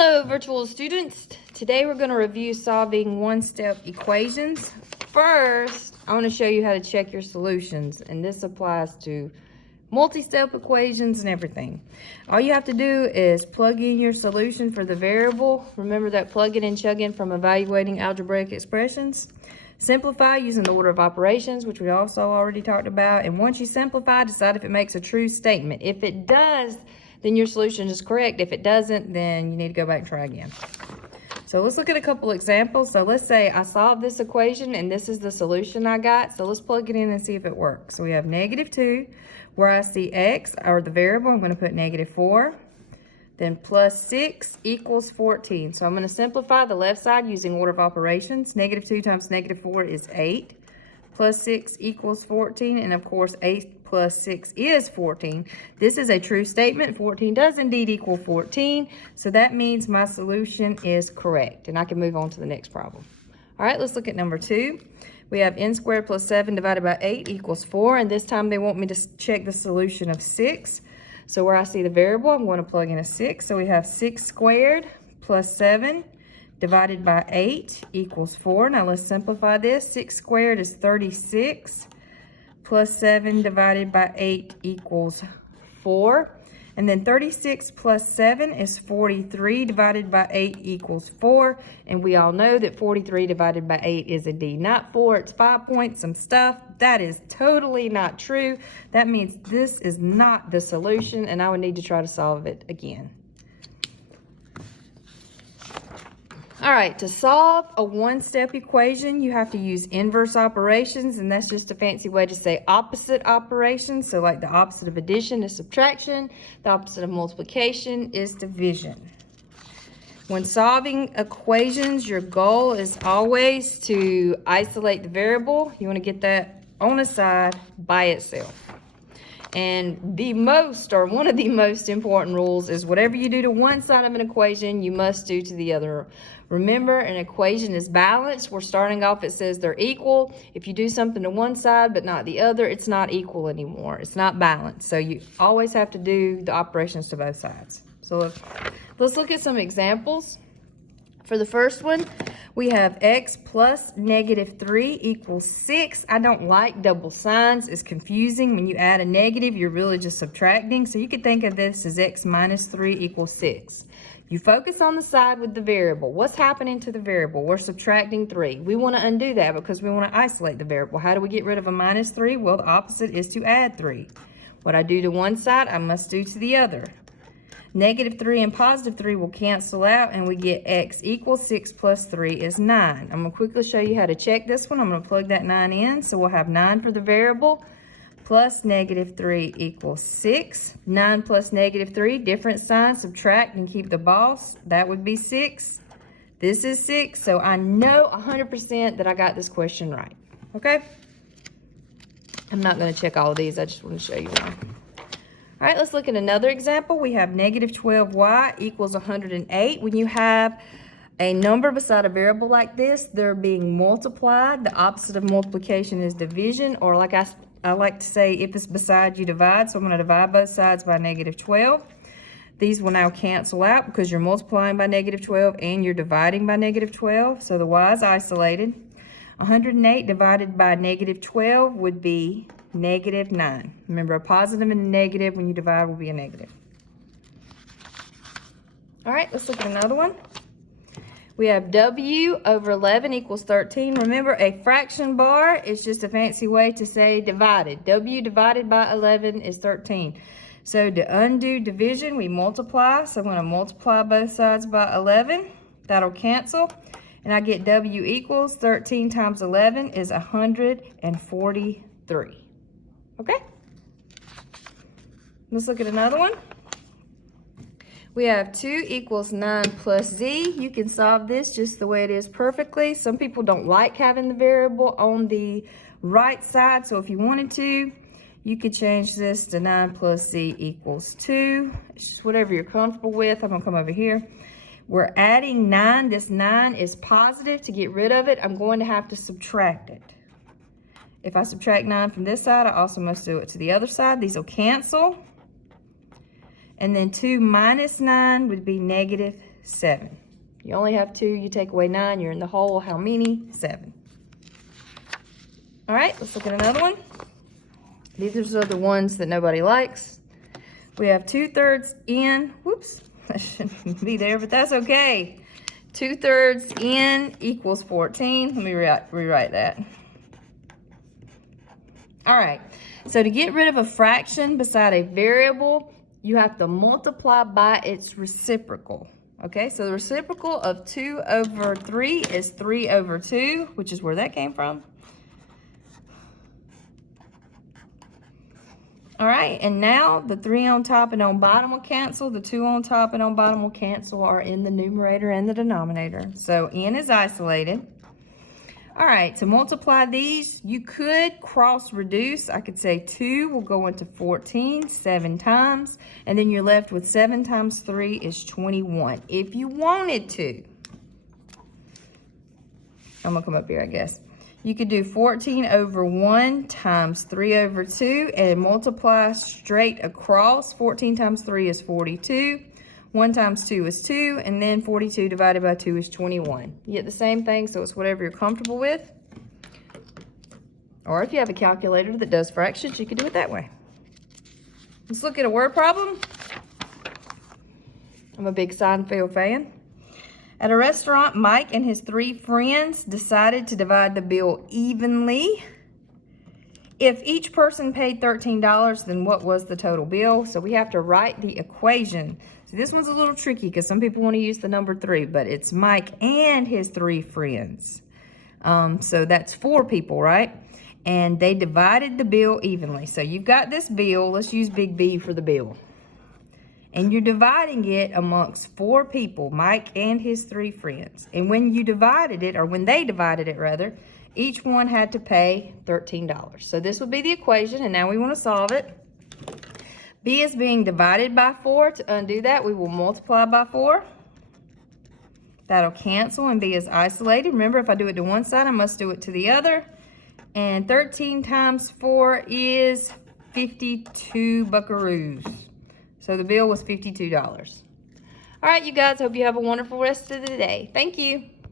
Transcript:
Hello, virtual students. Today we're going to review solving one-step equations. First, I want to show you how to check your solutions, and this applies to multi-step equations and everything. All you have to do is plug in your solution for the variable. Remember that plug in and chug in from evaluating algebraic expressions. Simplify using the order of operations, which we also already talked about. And once you simplify, decide if it makes a true statement. If it does, then your solution is correct. If it doesn't, then you need to go back and try again. So let's look at a couple examples. So let's say I solved this equation and this is the solution I got. So let's plug it in and see if it works. So we have -2, where I see x, or the variable, I'm going to put -4. Then plus 6 equals 14. So I'm going to simplify the left side using order of operations. -2 times -4 is 8. Plus 6 equals 14. And of course, 8 plus 6 is 14. This is a true statement. 14 does indeed equal 14. So that means my solution is correct. And I can move on to the next problem. All right, let's look at number 2. We have n squared plus 7 divided by 8 equals 4. And this time they want me to check the solution of 6. So where I see the variable, I'm going to plug in a 6. So we have 6 squared plus 7 divided by 8 equals 4. Now let's simplify this. 6 squared is 36 plus 7 divided by 8 equals 4. And then 36 plus 7 is 43 divided by 8 equals 4. And we all know that 43 divided by 8 is indeed not 4. It's 5 points some stuff. That is totally not true. That means this is not the solution, and I would need to try to solve it again. All right, to solve a one-step equation, you have to use inverse operations, and that's just a fancy way to say opposite operations. So like the opposite of addition is subtraction, the opposite of multiplication is division. When solving equations, your goal is always to isolate the variable. You want to get that on a side by itself. And one of the most important rules is whatever you do to one side of an equation, you must do to the other. Remember, an equation is balanced. We're starting off, it says they're equal. If you do something to one side but not the other, it's not equal anymore. It's not balanced. So you always have to do the operations to both sides. So let's look at some examples. For the first one, we have x plus -3 equals 6. I don't like double signs. It's confusing. When you add a negative, you're really just subtracting. So you could think of this as x minus 3 equals 6. You focus on the side with the variable. What's happening to the variable? We're subtracting 3. We want to undo that because we want to isolate the variable. How do we get rid of a -3? Well, the opposite is to add 3. What I do to one side, I must do to the other. -3 and +3 will cancel out, and we get x equals 6 plus 3 is 9. I'm going to quickly show you how to check this one. I'm going to plug that 9 in. So we'll have 9 for the variable plus -3 equals 6. 9 plus -3, different sign, subtract and keep the boss. That would be 6. This is 6. So I know 100% that I got this question right. Okay? I'm not going to check all of these. I just want to show you one. All right, let's look at another example. We have -12y equals 108. When you have a number beside a variable like this, they're being multiplied. The opposite of multiplication is division, or like I like to say, if it's beside, you divide. So I'm going to divide both sides by -12. These will now cancel out because you're multiplying by -12 and you're dividing by -12. So the y is isolated. 108 divided by -12 would be -9. Remember, a positive and a negative when you divide will be a negative. All right, let's look at another one. We have w over 11 equals 13. Remember, a fraction bar is just a fancy way to say divided. W divided by 11 is 13. So to undo division, we multiply. So I'm going to multiply both sides by 11. That'll cancel. And I get w equals 13 times 11 is 143. Okay? Let's look at another one. We have 2 equals 9 plus z. You can solve this just the way it is perfectly. Some people don't like having the variable on the right side. So if you wanted to, you could change this to 9 plus z equals 2. It's just whatever you're comfortable with. I'm going to come over here. We're adding 9. This 9 is positive. To get rid of it, I'm going to have to subtract it. If I subtract 9 from this side, I also must do it to the other side. These will cancel. And then 2 minus 9 would be negative 7. You only have 2, you take away 9, you're in the hole. How many? 7. All right, let's look at another one. These are the ones that nobody likes. We have 2/3 n, whoops, that shouldn't be there, but that's okay. 2/3 n equals 14. Let me rewrite that. All right, so to get rid of a fraction beside a variable, you have to multiply by its reciprocal. Okay, so the reciprocal of 2/3 is 3/2, which is where that came from. All right, and now the 3 on top and on bottom will cancel. The 2 on top and on bottom will cancel, are in the numerator and the denominator. So n is isolated. All right, to multiply these, you could cross reduce. I could say 2 will go into 14 7 times, and then you're left with 7 times 3 is 21. If you wanted to, I'm gonna come up here, I guess. You could do 14/1 times 3/2 and multiply straight across. 14 times 3 is 42. 1 times 2 is 2, and then 42 divided by 2 is 21. You get the same thing, so it's whatever you're comfortable with. Or if you have a calculator that does fractions, you could do it that way. Let's look at a word problem. I'm a big Seinfeld fan. At a restaurant, Mike and his 3 friends decided to divide the bill evenly. If each person paid $13, then what was the total bill? So we have to write the equation. So this one's a little tricky because some people want to use the number 3, but it's Mike and his 3 friends. So that's 4 people, right? And they divided the bill evenly. So you've got this bill. Let's use big B for the bill. And you're dividing it amongst 4 people, Mike and his 3 friends. And when you divided it, or when they divided it rather, each one had to pay $13. So this would be the equation, and now we want to solve it. B is being divided by 4. To undo that, we will multiply by 4. That'll cancel, and B is isolated. Remember, if I do it to one side, I must do it to the other. And 13 times 4 is 52 buckaroos. So the bill was $52. All right, you guys, hope you have a wonderful rest of the day. Thank you.